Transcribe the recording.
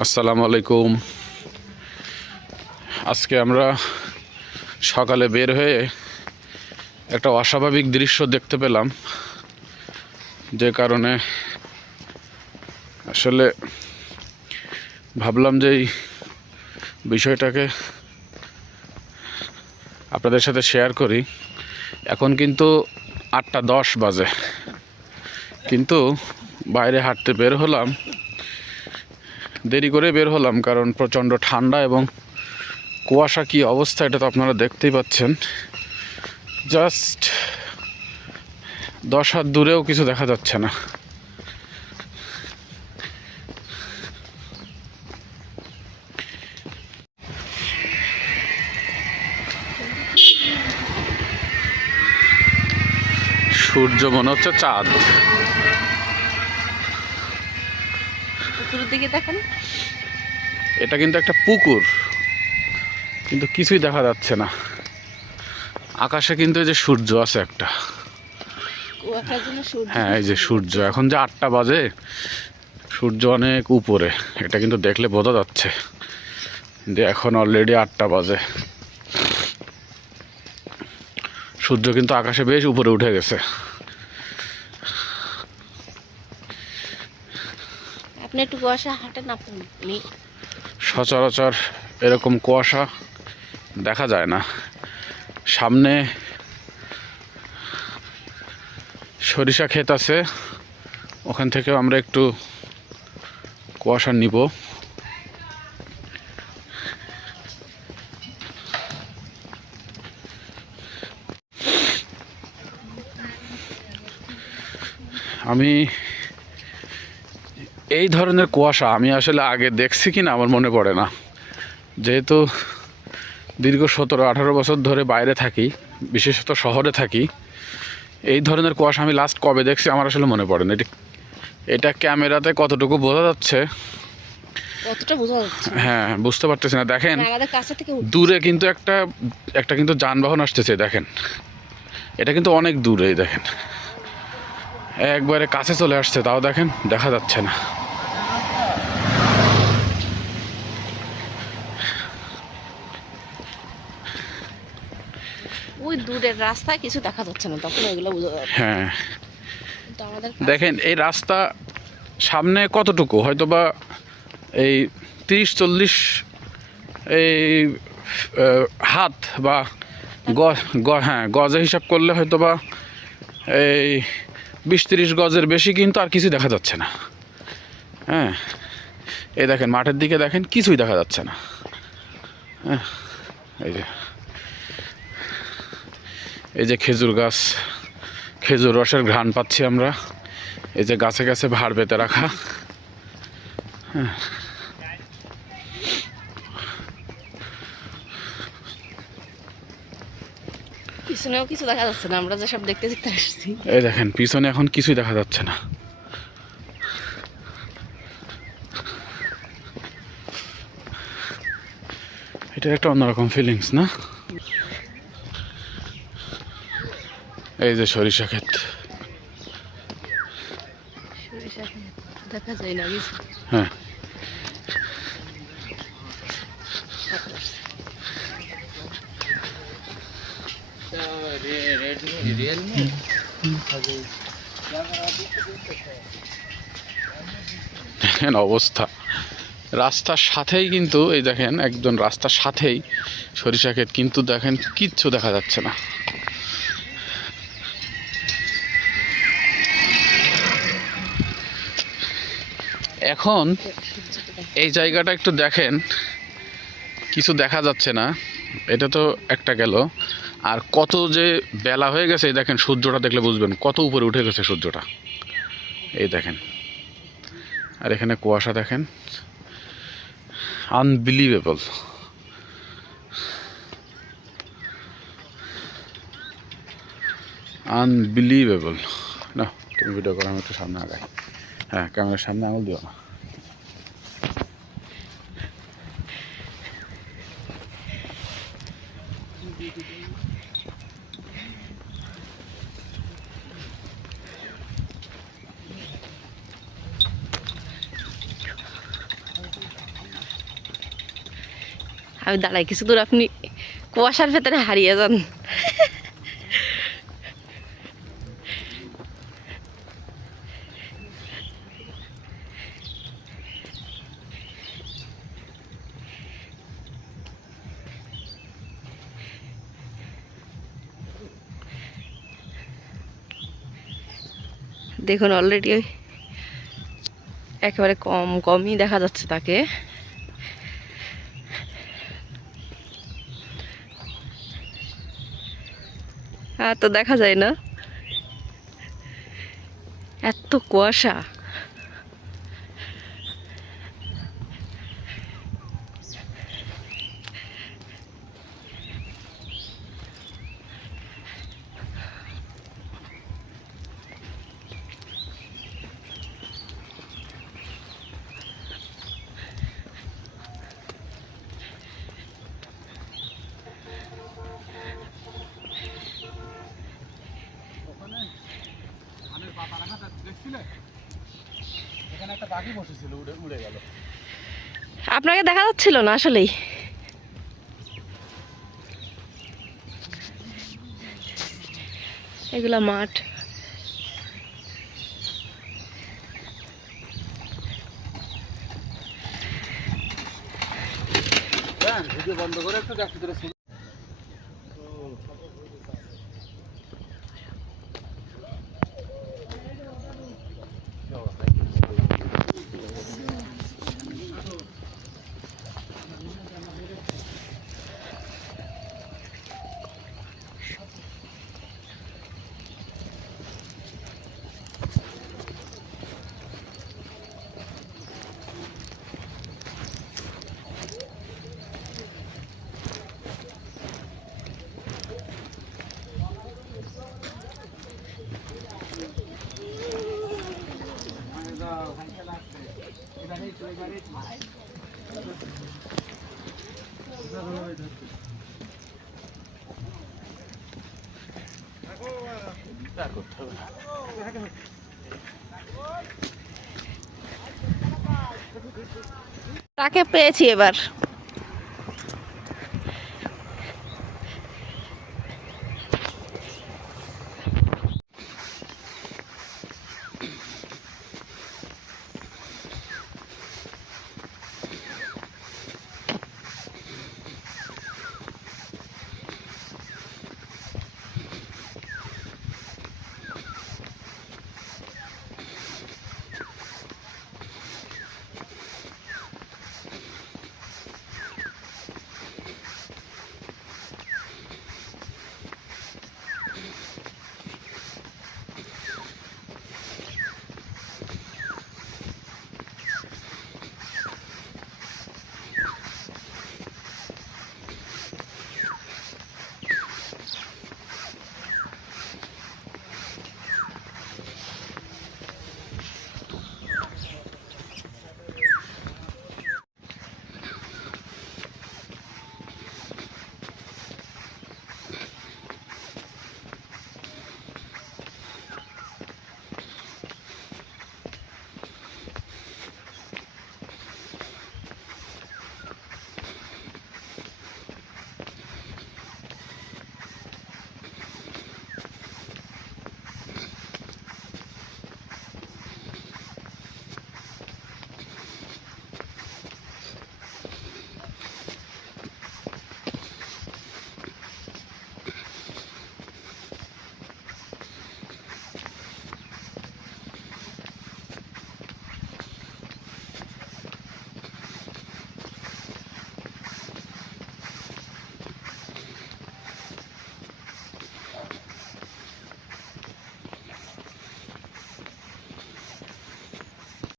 আসসালামু আলাইকুম। আজকে আমরা সকালে বের হয়ে একটা অস্বাভাবিক দৃশ্য দেখতে পেলাম, যে কারণে আসলে ভাবলাম যে এই বিষয়টাকে আপনাদের সাথে শেয়ার করি। এখন কিন্তু আটটা দশ বাজে। কিন্তু বাইরে হাঁটতে বের হলাম দেরি করে বের হলাম, কারণ প্রচণ্ড ঠান্ডা এবং কুয়াশা কি অবস্থা এটা তো আপনারা দেখতেই পাচ্ছেন। জাস্ট দশ হাত দূরেও কিছু দেখা যাচ্ছে না। সূর্য মনে হচ্ছে চাঁদ। পুকুরের দিকে দেখেন। এটা কিন্তু একটা পুকুর কিন্তু কিছুই দেখা যাচ্ছে না। আকাশে কিন্তু এই যে সূর্য আছে একটা। হ্যাঁ এই যে সূর্য। এখন যে আটটা বাজে সূর্য অনেক উপরে এটা কিন্তু দেখলে বোঝা যাচ্ছে যে এখন অলরেডি আটটা বাজে। সূর্য কিন্তু আকাশে বেশ উপরে উঠে গেছে। আপনি একটু কুয়াশা হাঁটেন আপনি। সচরাচর এরকম কুয়াশা দেখা যায় না। সামনে সরিষা ক্ষেত আছে ওখান থেকেও আমরা একটু কুয়াশা নিব। আমি এই ধরনের কুয়াশা আমি আসলে আগে দেখছি কি না আমার মনে পড়ে না। যেহেতু দীর্ঘ সতেরো আঠারো বছর ধরে বাইরে থাকি বিশেষত শহরে থাকি এই ধরনের কুয়াশা আমি লাস্ট কবে দেখছি আমার আসলে মনে পড়ে না। এটি এটা ক্যামেরাতে কতটুকু বোঝা যাচ্ছে? হ্যাঁ বুঝতে পারতেছি না। দেখেন কাছে দূরে কিন্তু একটা একটা কিন্তু যানবাহন আসতেছে দেখেন। এটা কিন্তু অনেক দূরে দেখেন। একবারে কাছে চলে আসছে তাও দেখেন দেখা যাচ্ছে না। ওই দূরের রাস্তায় কিছু দেখা যাচ্ছে না তখন ওইগুলো বোঝা যাচ্ছে। হ্যাঁ। দেখেন এই রাস্তা সামনে কতটুকু? হয়তো বা এই তিরিশ চল্লিশ এই হাত বা গ- হ্যাঁ গজে হিসাব করলে হয়তো বা এই বিশ তিরিশ গজের বেশি কিন্তু আর কিছু দেখা যাচ্ছে না। হ্যাঁ এই দেখেন মাঠের দিকে দেখেন কিছুই দেখা যাচ্ছে না। হ্যাঁ এই যে। এই যে খেজুর গাছ খেজুর রসের ঘ্রাণ পাচ্ছি আমরা। এই যে গাছে গাছে ভাড় পেতে রাখা। হ্যাঁ। পিছনেও কিছু দেখা যাচ্ছে না আমরা যেসব দেখতে দেখতে আসছি। এই দেখেন পিছনে এখন কিছুই দেখা যাচ্ছে না। এটা একটা অন্যরকম ফিলিংস না? এই যে সরিষা ক্ষেত। হ্যাঁ। দেখেন অবস্থা। রাস্তার সাথেই কিন্তু এই দেখেন একজন রাস্তার সাথেই সরিষা ক্ষেত কিন্তু দেখেন কিচ্ছু দেখা যাচ্ছে না। এখন এই জায়গাটা একটু দেখেন। কিছু দেখা যাচ্ছে না। এটা তো একটা গেল। আর কত যে বেলা হয়ে গেছে, এই দেখেন সূর্যটা দেখলে বুঝবেন, কত উপরে উঠে গেছে সূর্যটা। এই দেখেন। আর এখানে কুয়াশা দেখেন। আনবিলিভেবল আনবিলিভেবল না, তুমি ভিডিও করো আমি একটু সামনে আগাই হ্যাঁ ক্যামেরার সামনে আঙুল দিও না। আমি দাঁড়াই, কিছু দূর আপনি কুয়াশার ভেতরে হারিয়ে যান। দেখুন অলরেডি একেবারে কম, কমই দেখা যাচ্ছে তাকে। হ্যাঁ তো দেখা যায় না। এত কুয়াশা। এখানে একটা পাখি বসেছিল উড়ে উড়ে গেল। আপনাকে দেখা যাচ্ছিল না আসলেই। এগুলা মাঠ। ভিডিও বন্ধ করে একটু তাকে পেয়েছি এবার।